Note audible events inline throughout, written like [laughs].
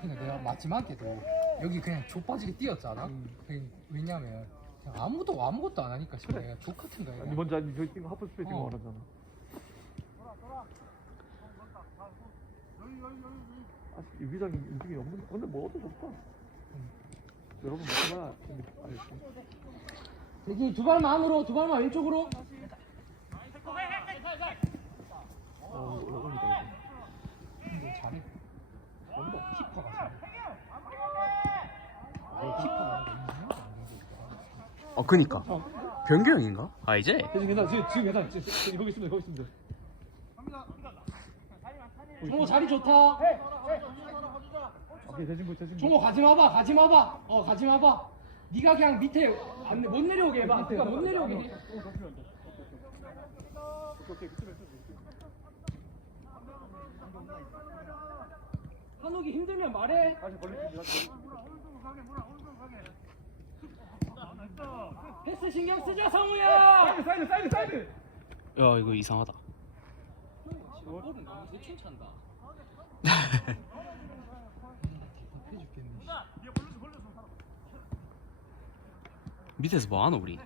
그러니까 내가 마지막에도 여기 그냥 족 빠지게 뛰었잖아. 그- 왜냐면 그냥 아무도 아무것도 안 하니까 지금 내가 족 같은 거야. 니 그냥. 먼저 아니 저기 하프 스페이스 어. 말하잖아. 아직 유기적인 움직임이 없는 근데 뭐 어도 좋다. 여러분 뭐구나 알겠지. 여기 두 발만 안으로 두 발만 왼쪽으로. 어 어려운다 근데 잘해. 키퍼가 잘해. 어, 키퍼가 인정도 안 되고. 어 그니까 변규 형인가? 아 이제. 대신 괜찮아 지금 지금 괜찮아 지금 지금 거기 있으면 거기 있으면 돼. 종호 자리 좋다. 오케이 대신 뭐 대신 종호 가지 마봐, 가지 마봐. 어, 가지 마봐. 네가 그냥 밑에 안, 못 내려오게 해봐. 그러니까 못 내려오게 해. 한옥이 힘들면 말해. 다시 벌리지 다시 패스 신경 쓰자, 성우야. 사이드 사이드 사이드 사이드. 야 이거 이상하다 볼은 너무 대충 찬다. [laughs] 밑에서 뭐하노 우리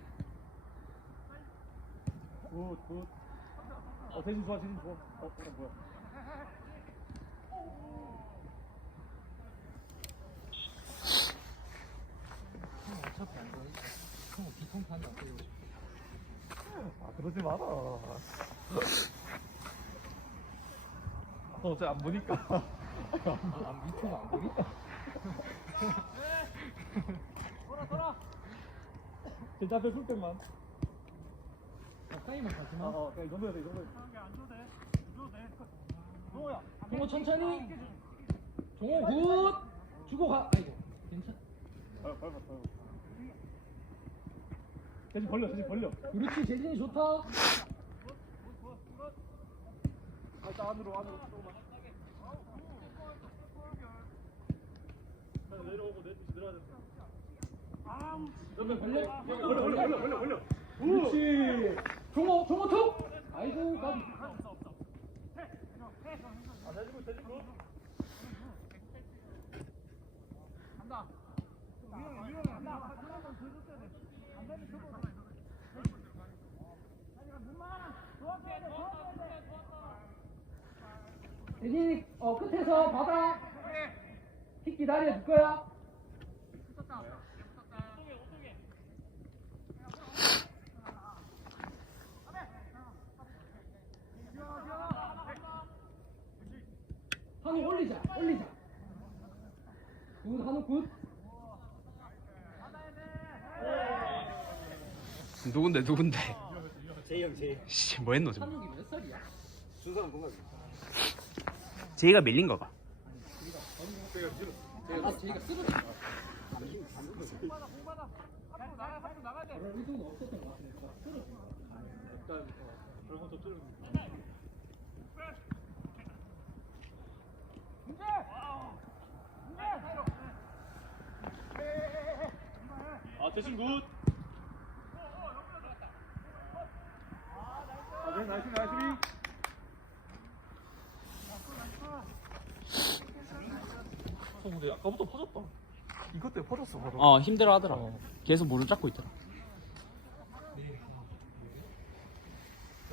굿 굿. 어 대신 좋아 대신 좋아. 어 그래 뭐야. 어차피 안 돼. 성우 뒤통판이 안 되고. 아 그러지 마라. 어, 어차피 안 보니까. 아, 밑으로 안 보니? 진짜 앞에 풀백만. 가까이만 가지 어, 마. 어, 그냥 이 정도야 돼, 이 정도야 돼. 종호 천천히. 종호 굿. 주고 가. 아이고. 괜찮. 밟아, 밟아, 밟아. 대신 벌려, 대신 벌려. 그렇지, 재진이 좋다. 아, 안으로, 안으로 조금만. 내려오고 내뒤 내려야 돼. 옆에 벌려. 벌려, 벌려, 벌려, 벌려. 그렇지. 종호, 종호 툭. 아이고, 가비. 아, 대지고, 대지고. 재진이 어 끝에서 받아. 킥 기다려 줄 거야. 한우 올리자, 올리자. 굿, 한우 굿. 누군데 누군데 제이 형 제이 씨 뭐했노 지금 한욱이 몇 살이야? 준사람 동갑이 제이가 밀린 거가 아, 대신 굿. 아, 네, 나이스, 나이스. 어, 근데 아까부터 퍼졌다. 이것 때문에 퍼졌어, 바로. 어 힘들어 하더라 계속 무릎 잡고 있더라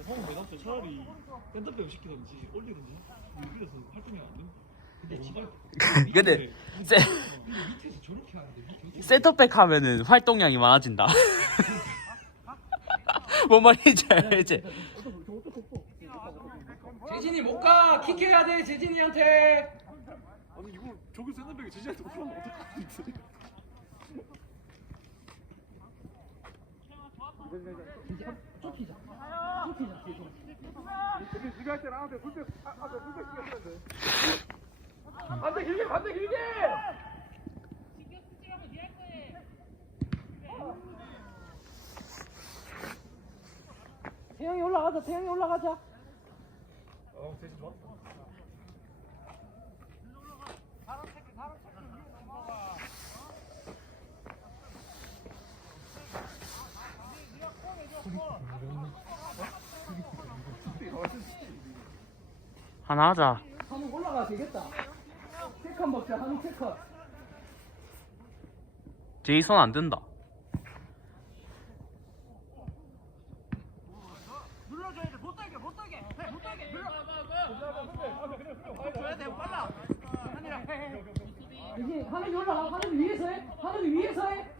성우 매담때 차라리 밴드백을 시키든지 올리든지 여기에서 활동이 안 된다. 근데 지금 [laughs] 근데 세, 밑에서 저렇게 하는데 밑에 어떻게 센터백 하면은 활동량이 많아진다 [laughs] 뭔 말인지 알지? 재진이 못 가. 킥해야 돼. 재진이한테. 아니 이거 저기 샌드백이 제지한테 올라오면 어떡하지? 좁히자. 재진. 지금 할 때는 안돼 불백 안돼 불백 시켰는데 안돼 길게 안돼 길게 태영이 올라가자. 태영이 올라가자. 어 대신 좋아 하나 하자. 한번 올라가 되겠다. 한번 먹자 한우 체크. 제이손 안 된다. 여기 하늘이 올라가. 하늘이 위에서 해. 하늘이 위에서 해.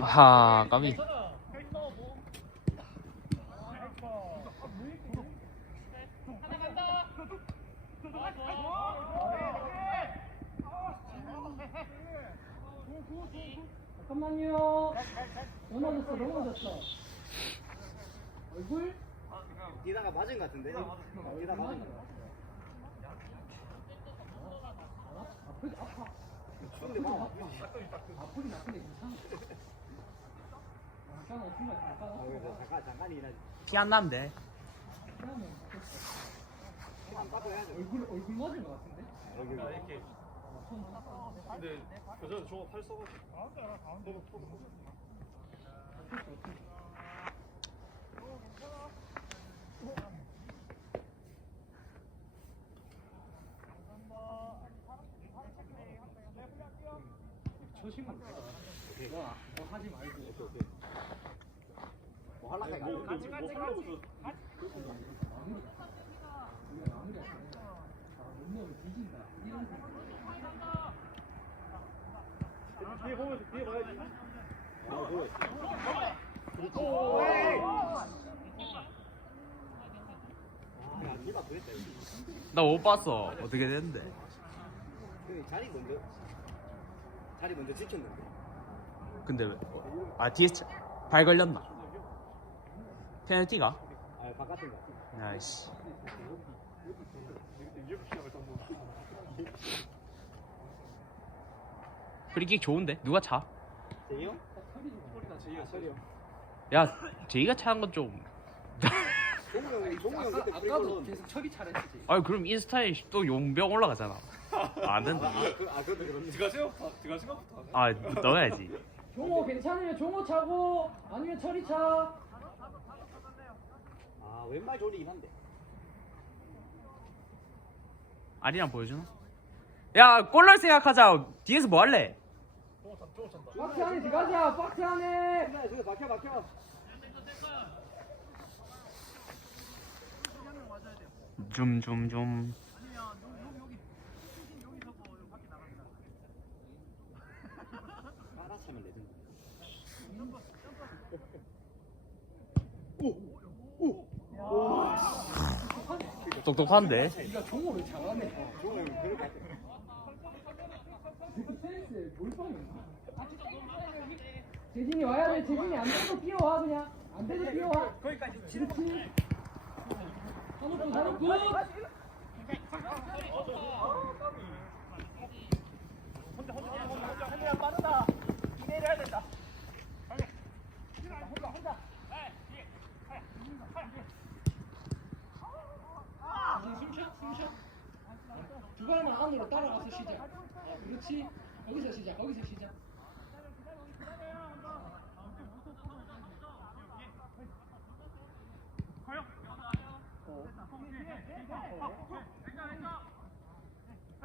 아, 까비 넘어졌어 넘어졌어 얼굴 뛰다가 맞은 것 같은데? 뛰다가 맞은 것 같아. 아프지 아파 추운데 막 아프지. 아프긴 아픈데 괜찮아 아, 잠깐 잠깐, 잠깐이나 티안 나면 돼. 안 빠져 해야죠. 얼굴 얼굴 맞은 것 같은데 여기, 여기. 근데 그전 저거 팔 써가지고 초심으로 너, 너 하지 말고 뭐 하려고 해. 뭐 같이 같이 같이 뒤에 보면 뒤에 봐야지 아, 여기. 나못 봤어. 어떻게 됐는데? 그 자리 먼저, 자리 먼저 지켰는데. 근데 왜? 아, 뒤에 차- 발 걸렸나? 페널티가? 아, 바깥인 것 같아. 아이씨. 프리킥 좋은데? 누가 차? 제이 형? 소리다 제이가 아, 소리요. 야, 제이가 차는 건 좀. 종우 형, 종우 형 아까, 그때 브레이크 아까도 넣었는데. 계속 처리 잘했지 아, 그럼 인스타에 또 용병 올라가잖아. 안 된다. 아, 그, 아, 그것도 그렇네. 네가 생각부터 네가 생각부터 하네 아, 넣어야지. 종호 괜찮으면 종호 차고 아니면 처리 차 아, 왼발 조리긴 한데. 아리랑 보여주나? 야, 골럴 생각하자. 뒤에서 뭐 할래? 박스 안에 들어가자 박스 안에 야, 저기 막혀, 막혀. 좀, 좀, 좀. 알아차면 레전드. 똑똑한데? 재진이 와야 돼 재진이 안 돼도 뛰어와 그냥 안 돼도 뛰어와 거기까지 그렇지 한옥구 한옥구 두 발만 안으로 따라가서 시작. 어, 그렇지. 거기서 시작. 거기서 시작.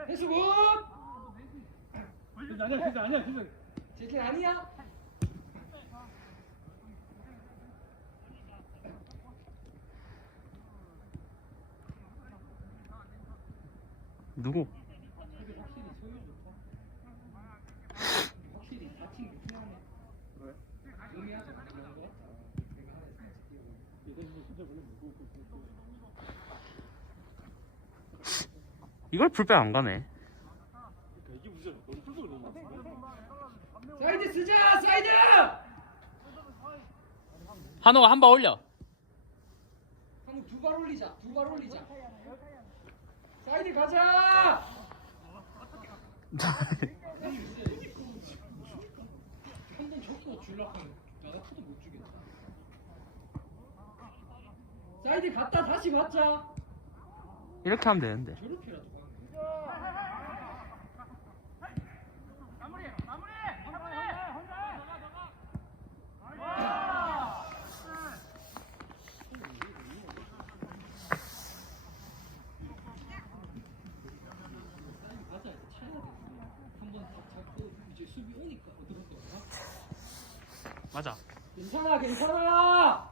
해수군. 아니야, 아니야, 진짜. 제길 아니야. 누구? 근데 확실히 소유 좋다. 확실히 다친 게 피하네. 왜? 의미하자. 그런 거. 내가 하나 있으면 이건 진짜 원래 무거워 이걸 불백 안 가네. 사이드 쓰자, 사이드. 한호가 한발 올려. 한번 두발 올리자. 두 발 올리자. 사이드 가자. 한번 접고 줄라 하면 나 같아도 못 주겠다. 사이드 갔다 다시 맞자. 이렇게 하면 되는데. 저렇게라도 가자. 괜찮아 괜찮아.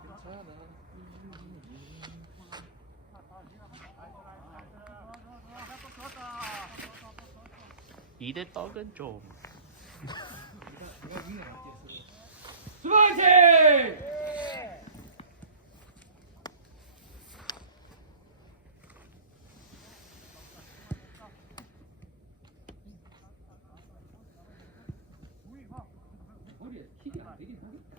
이대 떡은 좀. 스파이팅! 머리에 킥이 안 되긴 하겠다.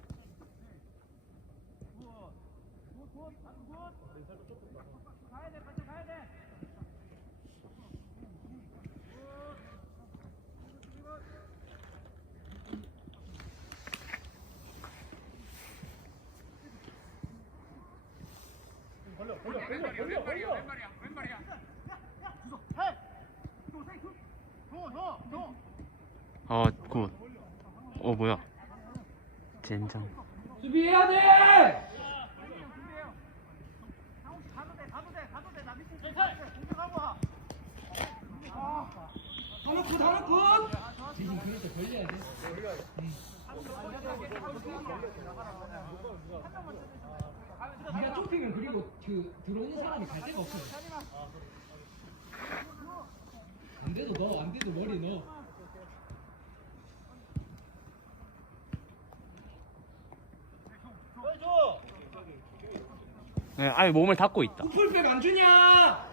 어 굿. 어 뭐야? 젠장. 수비해야 돼! 하나 굿! 대신 그래서 걸려야 돼. 응. 네가 좁히면 그리고 그 들어오는 사람이 갈 데가 없어. 안 돼도 넣어, 안 돼도 머리 넣어. 네, 아예 몸을 닫고 있다. 풀백 안 주냐?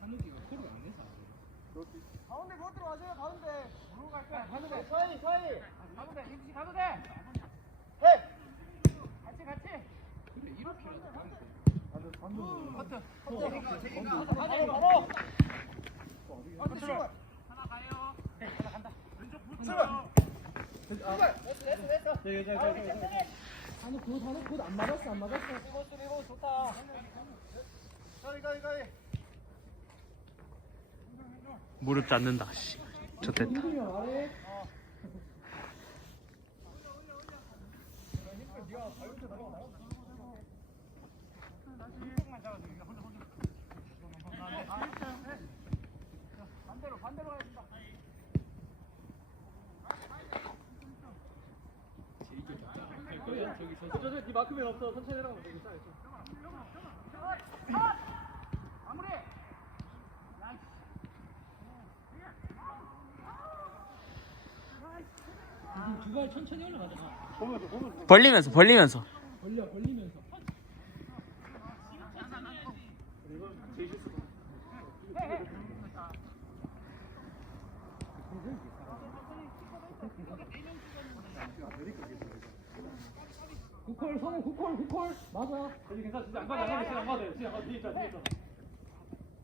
한우기가 코를 안 내서 가운데 못 들어와줘요 가운데 누구 갈 거야 가운데 서희 서희 가운데 임시 가운데 해 같이 같이 그래 이렇게라도 가야 돼. 커트 커트 제기가 바로 바로 커트 출발 하나 가요 네 하나 간다 왼쪽 출발 출발 됐어 됐어 됐어 무릎 잡는다. 씨. 힘들면 말해 반대로 반대로 가야 된다 할 거야 저기 서서 저저 네 마크면 없어 천천히 해라 괜찮아 마무리! 두발 천천히 올라가자 벌리면서 벌리면서. 벌려 벌리면서 이건 제일 실수 구콜 성우 구콜 구콜 맞아 여기 괜찮아. 진짜 안 가도 안 가도 진짜 안 가도 진짜 안 가도 뒤에 있다 뒤에 있다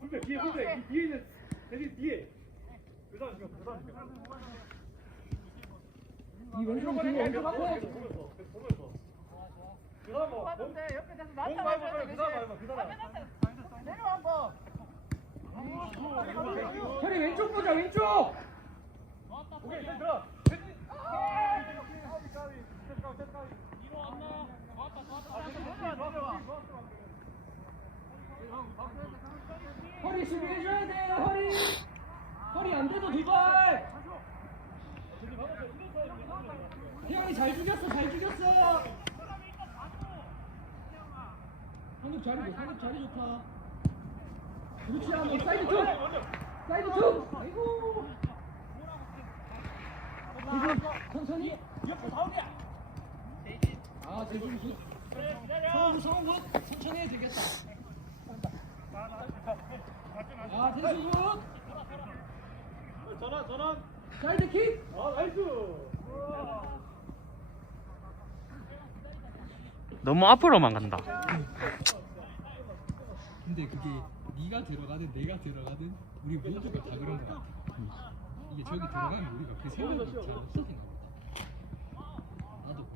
불배 뒤에 불배 이 뒤에 있는 대리 뒤에. 그 사람 지금 지금 이 왼쪽 뒤에 왼쪽 앞에 보면서. 보면서. 그 사람 봐 맞는데 옆에 대서 몸 나한테 말고 그 사람 말고 그 사람 내려와 한번. 혈이 왼쪽 보자 왼쪽! 오케이 들어 허리 수비해줘야 돼 허리. 허리 안 돼도 두발 태양이 잘 죽였어 잘 죽였어. 한국 자리고 한국 자리 좋다. 그렇지 한번 사이드 툭. 사이드 툭. 아이고. 대준 천천히 아 대준 굿 성우 성우 굿 천천히 해도 되겠다. 아 대준 굿 전환 전환. 사이드 킥. 아 나이스. 너무 앞으로만 간다. 근데 그게 네가 들어가든 내가 들어가든 우리 모두가 다 그런 거 같아. 이게 저기 들어가면 우리가 그 생각이 잘 없어지나 보다 나도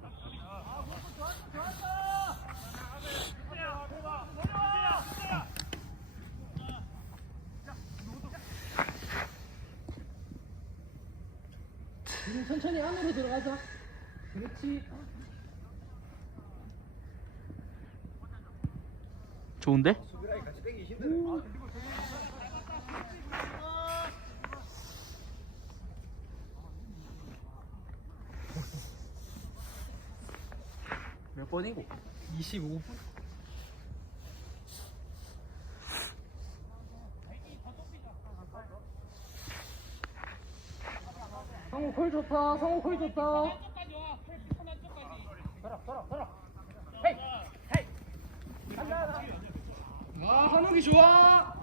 지금 천천히 안으로 들어가자 그렇지 좋은데? 수비라이 같이 땡기 힘들어. 몇 번이고? 25분? 성우 콜 좋다. 성우 콜 좋다. 아 한옥이 좋아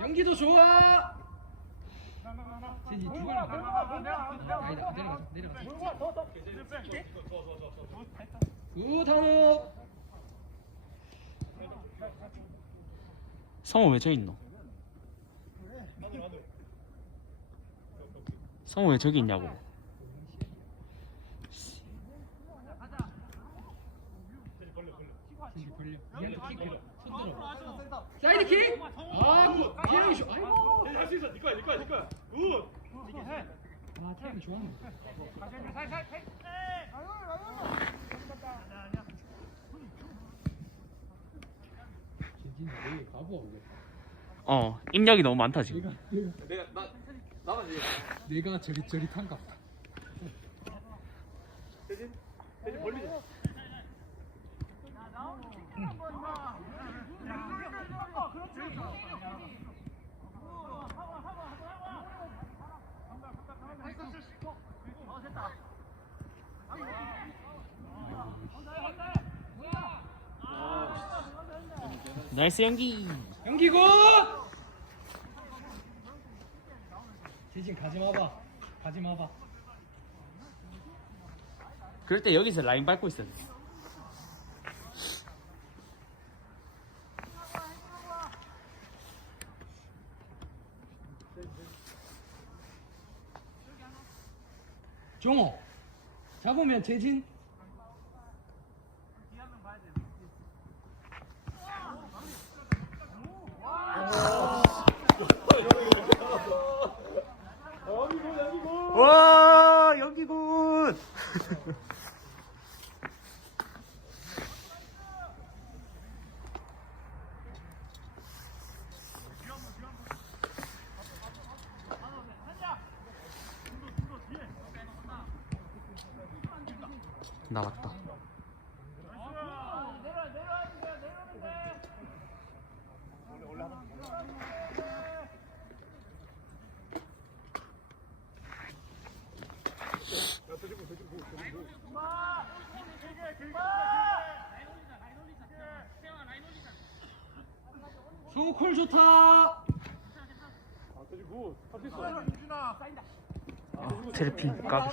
연기도 좋아 두 발만 아니다 내려가자 굿 한옥 성우 왜 저기 있노? 성우 왜 저기 있냐고? 사이드 킥! 아굿 태양이 좋아 아이고 할수 있어. 네네 거야, 네 거야. 굿. 아 태양이 좋아하네 바보하고 그래 어 입력이 너무 많다 지금. 내가 내가 내가 나 나만 이제 내가 저릿저릿한갑다 대진, 대진 벌리 나이스 연기. 연기 굿! 재진 가지 마봐. 가지 마봐. 그럴 때 여기서 라인 밟고 있어야 돼. 종호. 잡으면 재진 여기고, 여기고. 와 연기군 나왔다 성우 콜 좋다 아. 아, 트래핑 아,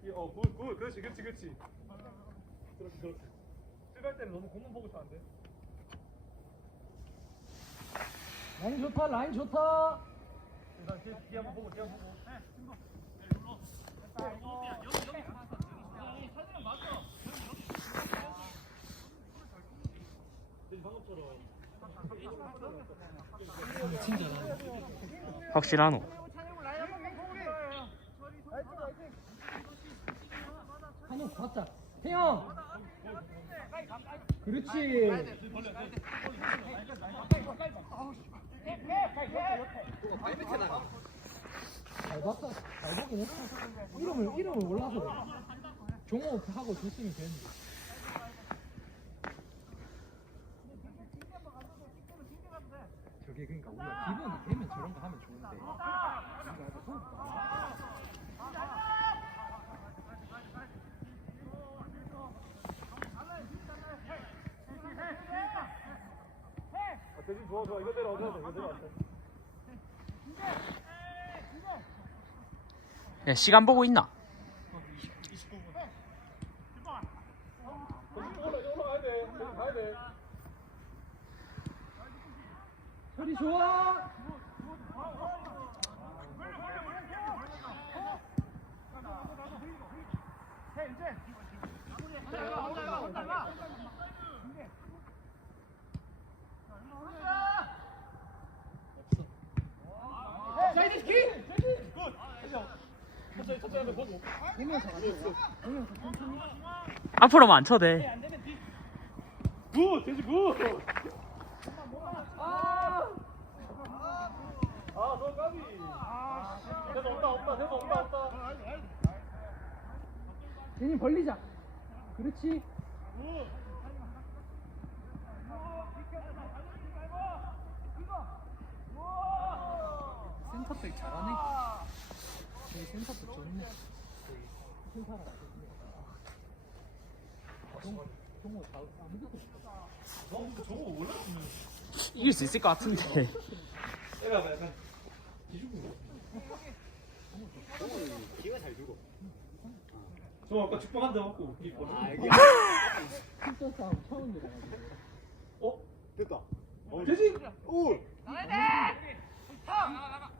뛰어. 어, 굿, 굿. 그렇지, 그렇지, 그렇지. 그렇지, 그렇지. 출발 때는 너무 공만 보고 있으면 안 돼. 라인 좋다 라인 좋다 일단 뒤, 뒤 한번 보고, 뒤 한번 보고. 진짜 나 확실하노? 한옥 봤자 태영 그렇지. 잘 봤다. 잘 보긴 했어. 이름을 이름을 몰라서 종호 하고 줬으면 되는데 저게 그러니까 우리가 기본이 되면 저런 거 하면 좋은데 아, 대진 좋아, 좋아. 이거 이거 내려와, 이거 내려와. 야 시간 보고 있나? 대진 올라, 올라가야 돼. 대진 가야 돼. 소리 좋아 사이드 스키 굿. 대진, 천천히 천천히 한번 보고 보면서 가자. 보면서 천천히. 앞으로만 안 돼. 굿 돼지 굿 아! 아너 까비 대서 없다 없다 대서 없다 없다 괜히 벌리자. 그렇지. 센터백 잘하네. 저기 센터백 좋네. 큰 사람. 동호 다 아무것도 없어. 이길 수 있을 것 같은데. [laughs] 내가 약간 기가 잘 주고. 저 아까 죽방 한대 맞고 이 버려. 아 이게 킥도 싸움 처음 들어가지고. 어? 됐다. 어, 돼지 오. 나이스 아! 한개 더